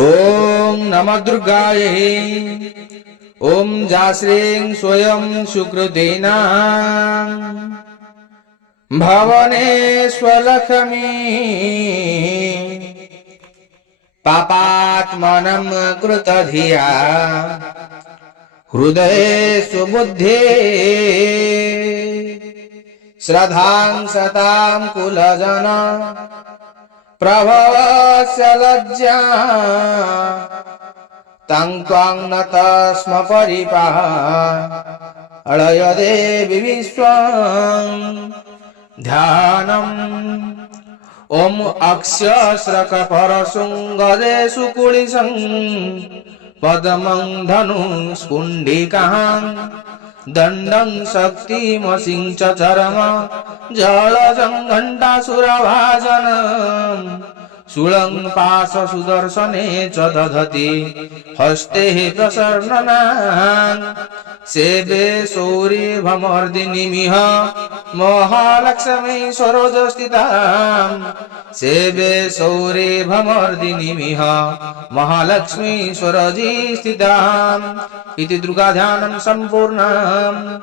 ओम नमः दुर्गायै। ओम जाश्रीं स्वयं सुकृतेना भवनेष्वलक्ष्मी पापात्मनं कृतधिया हृदये सुबुद्धे श्रद्धां सतां कुलजन प्रभवस्य लज्जा तं त्वां न तस्म परिपालय देवि विश्वं ध्यानम्। ओम अक्षस्रकपरशृङ्गदे सुकुलिशं पद्मं धनुष्कुण्डिकां दण्डं शक्तिमसिं च चरम जलजं घण्टासुरभाजनं शूलं पाशसुदर्शने च दधति हस्ते प्रसन्ननां सेवे शौर्यभमर्दिनीमिह महालक्ष्मी सरोजस्थितां सेवे शौर्यभमर्दिनीमिह महालक्ष्मी स्वरजी स्थिताम्। इति दुर्गा ध्यानं सम्पूर्णम्।